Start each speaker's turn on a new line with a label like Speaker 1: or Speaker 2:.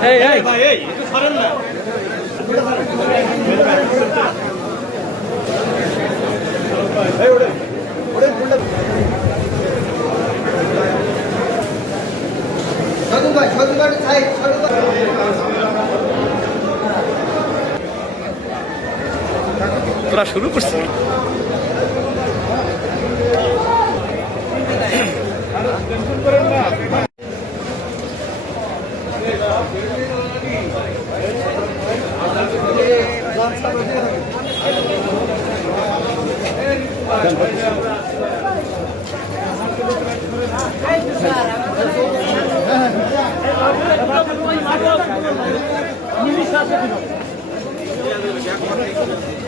Speaker 1: 에이, 에이.
Speaker 2: 저도 봐, 저도 봐도 다 해, 저도 봐.
Speaker 1: তোরা শুরু করছি Thank you.